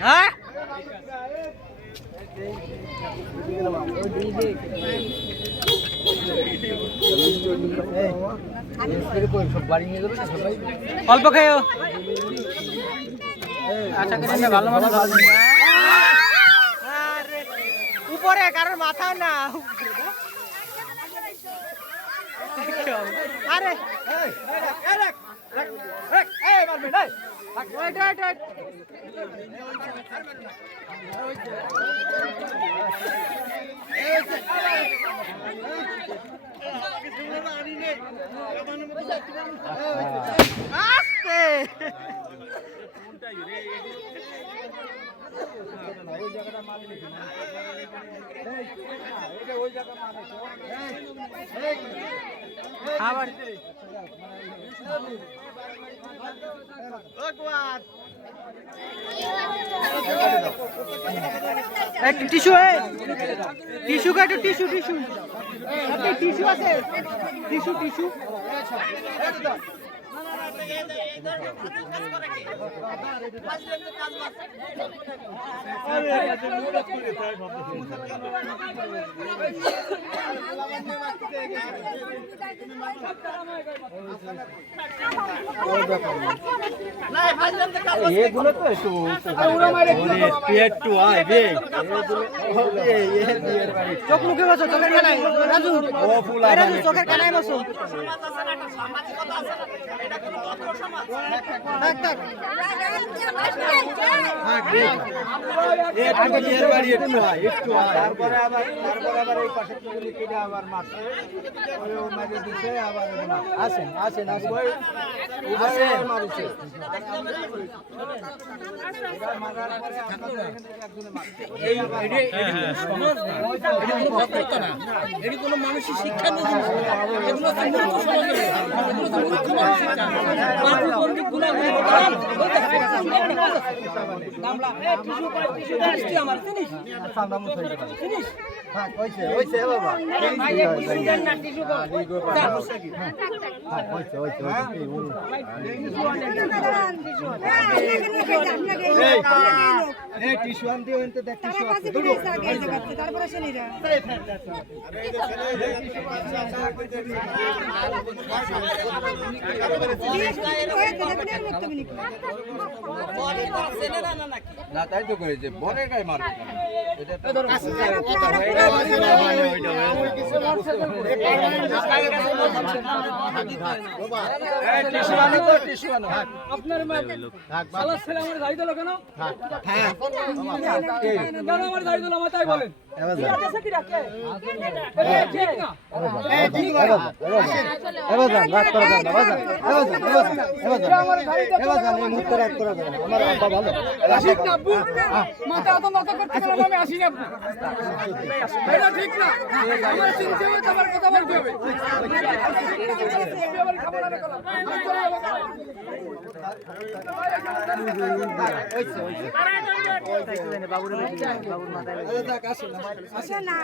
হ্যাঁ অল্প খেয়েও। আশা করি ভালো মতো উপরে কারোর মাথা না আরে wait, wait, wait. আস্তে আবার টিস্যু টিস্যু কাটো টিস্যু টিস্যু। টিস্যু আছে টিস্যু টিস্যু। এগুলো তো একটু একটু আয় বে চোখ মুখে বসো চোখের কানায় রাজু এই রাজু চোখের কানায় বসো তারপরে আবার তারপরে আবার এই পাশে আবার মারছে। আসেন আসেন আসেন। আসেন। মারছে বাবা হ্যাঁ কইছে কইছে না তাই তো কইছে বড় গায় মারবে এটা আপনার দিল কেন আমার গাড়ি আমার তাই বলেন ঠিক না এবার যান রাগ করা যান এবার যান এবার যান এবার যান এবার যান। এই মুহূর্তে রাগ করা যাবে আমার আব্বা ভালো। ঠিক না আব্বু মাথা অত মাথা করতে গেলে আমি আসি না। এটা ঠিক না। আমার চিনতে হবে তোমার কথা বলতে হবে। এবার খাবার আনা